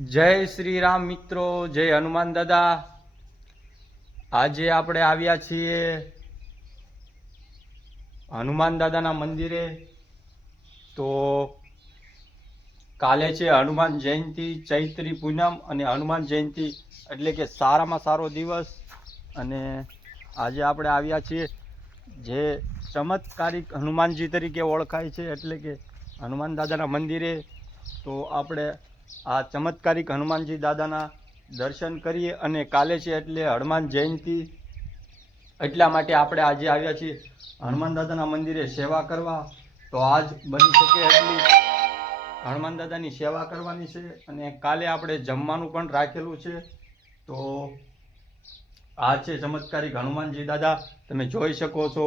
જય શ્રી રામ મિત્રો, જય હનુમાન દાદા। આજે આપણે આવ્યા છીએ હનુમાન દાદાના મંદિરે। તો કાલે છે હનુમાન જયંતિ, ચૈત્રી પૂનમ અને હનુમાન જયંતિ એટલે કે સારામાં સારો દિવસ। અને આજે આપણે આવ્યા છીએ જે ચમત્કારિક હનુમાનજી તરીકે ઓળખાય છે એટલે કે હનુમાન દાદાના મંદિરે। તો આપણે આ ચમત્કારિક હનુમાનજી દાદાના દર્શન કરીએ। અને કાલે છે એટલે હનુમાન જયંતિ, એટલા માટે આપણે આજે આવ્યા છીએ હનુમાન દાદાના મંદિરે સેવા કરવા। તો આજ બની શકે એટલી હનુમાન દાદાની સેવા કરવાની છે અને કાલે આપણે જમવાનું પણ રાખેલું છે। તો આ છે ચમત્કારિક હનુમાનજી દાદા, તમે જોઈ શકો છો।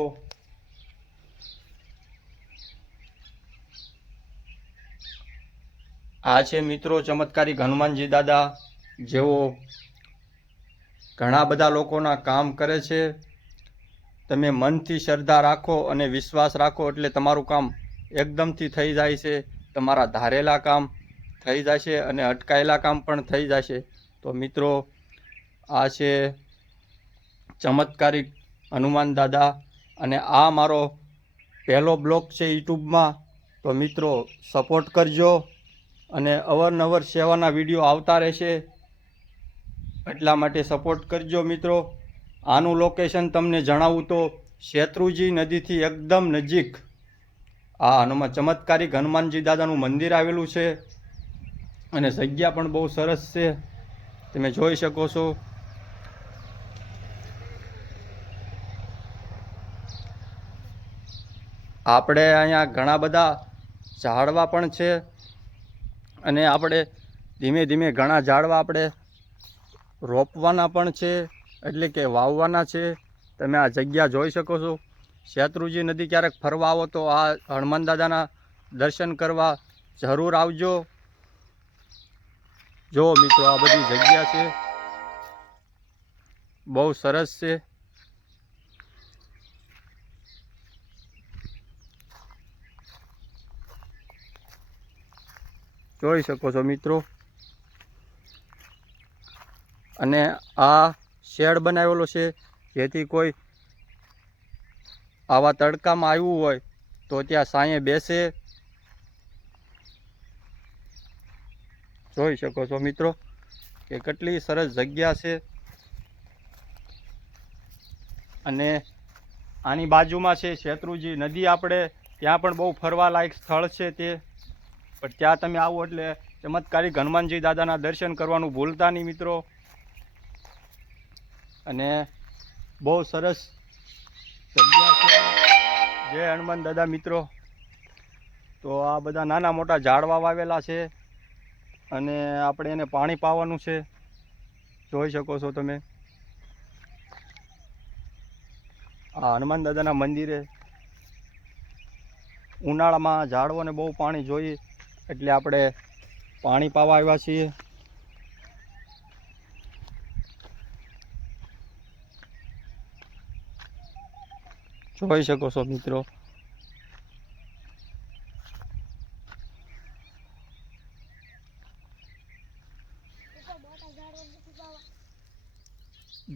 આ છે મિત્રો ચમત્કારિક હનુમાનજી દાદા, જેઓ ઘણા બધા લોકોના કામ કરે છે। તમે મનથી શ્રદ્ધા રાખો અને વિશ્વાસ રાખો એટલે તમારું કામ એકદમથી થઈ જાય છે। તમારા ધારેલા કામ થઈ જશે અને અટકાયેલા કામ પણ થઈ જશે। તો મિત્રો આ છે ચમત્કારિક હનુમાન દાદા અને આ મારો પહેલો બ્લોગ છે યુટ્યુબમાં। તો મિત્રો સપોર્ટ કરજો અને અવારનવાર સેવાના વિડીયો આવતા રહેશે, એટલા માટે સપોર્ટ કરજો મિત્રો। આનું લોકેશન તમને જણાવું તો શેત્રુંજી નદીથી એકદમ નજીક આ ચમત્કારિક હનુમાનજી દાદાનું મંદિર આવેલું છે અને જગ્યા પણ બહુ સરસ છે, તમે જોઈ શકો છો। આપણે અહીંયા ઘણા બધા ઝાડવા પણ છે અને આપણે ધીમે ધીમે ઘણા ઝાડવા આપણે રોપવાના પણ છે એટલે કે વાવવાના છે। તમે આ જગ્યા જોઈ શકો છો। શેત્રુંજી નદી ક્યારેક ફરવા આવો તો આ હનુમાન દાદાના દર્શન કરવા જરૂર આવજો। જો મિત્રો આ બધી જગ્યા છે, બહુ સરસ છે। જોઈ શકો છો મિત્રો। અને આ શેડ બનાવેલો છે જેથી કોઈ આવા તડકામાં આવ્યું હોય તો ત્યાં સાંયે બેસે। જોઈ શકો છો મિત્રો કે કેટલી સરસ જગ્યા છે। અને આની બાજુમાં છે શેત્રુંજી નદી, આપણે ત્યાં પણ બહુ ફરવાલાયક સ્થળ છે તે, પણ ત્યાં તમે આવો એટલે ચમત્કારિક હનુમાનજી દાદાના દર્શન કરવાનું ભૂલતા નહીં મિત્રો। અને બહુ સરસ જગ્યા છે, જય હનુમાન દાદા મિત્રો। તો આ બધા નાના મોટા ઝાડવા વાવેલા છે અને આપણે એને પાણી પાવાનું છે, જોઈ શકો છો તમે। આ હનુમાન દાદાના મંદિરે ઉનાળામાં ઝાડવાને બહુ પાણી જોઈએ એટલે આપણે પાણી પાવા આવ્યા છીએ। જોઈ શકો છો મિત્રો।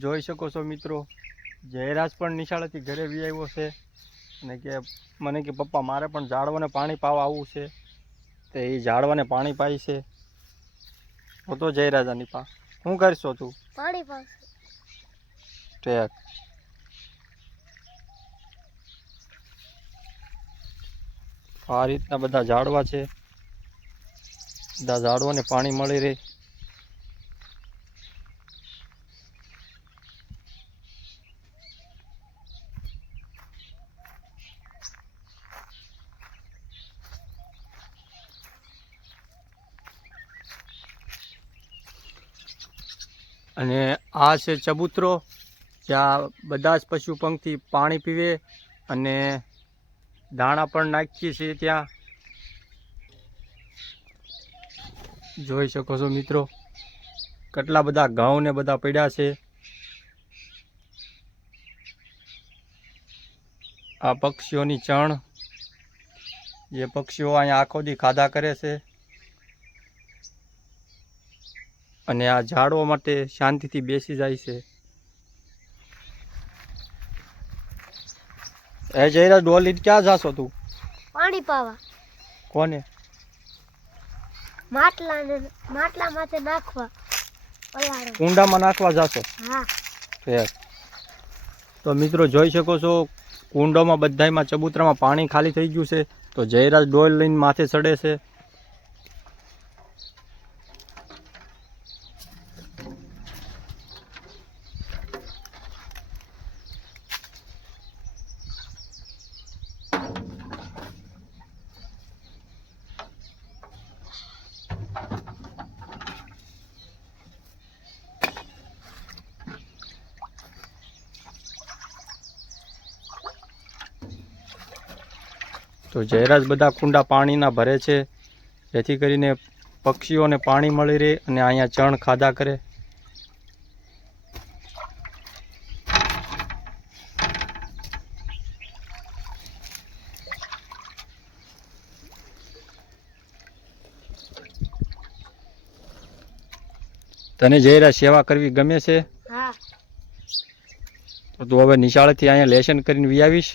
જોઈ શકો છો મિત્રો, જયરાજ પણ નિશાળેથી ઘરે વી આવ્યો છે અને કે મને કે પપ્પા મારે પણ ઝાડવાને પાણી પાવા આવવું છે, તો એ ઝાડવાને પાણી પાય છે। હું તો જયરાજાની પા શું કરશો તું? પાણી પાસ ઠેક। આ રીતના બધા ઝાડવા છે, બધા ઝાડવાને પાણી મળી રહે। અને આ છે ચબૂતરો, જ્યાં બધા જ પશુ પંખી પાણી પીવે અને દાણા પણ નાખીએ છીએ ત્યાં, જોઈ શકો છો મિત્રો। કેટલા બધા ઘઉં ને બધા પડ્યા છે। આ પક્ષીઓની ચણ, જે પક્ષીઓ અહીંયા આખો દી ખાધા કરે છે। અને આ ઝાડવા માટે શાંતિથી બેસી જાય છે. એ જયરાજ ડોલી ક્યાં જાશો તું? પાણી પાવા. કોને? માટલા માથે નાખવા. પલાળો. કુંડામાં નાખવા જાશો? હા. તો મિત્રો જોઈ શકો છો કુંડોમાં બધાયમાં ચબૂતરામાં પાણી ખાલી થઈ ગયું છે. તો જયરાજ ડોલ લઈને માથે ચડે છે. તો જયરાજ બધા કુંડા પાણીના ભરે છે જેથી કરીને પક્ષીઓને પાણી મળી રહે અને અહીંયા ચણ ખાધા કરે. તને જયરાજ સેવા કરવી ગમે છે? હા. તો તું હવે નિશાળેથી અહીંયા લેસન કરીને વી આવીશ?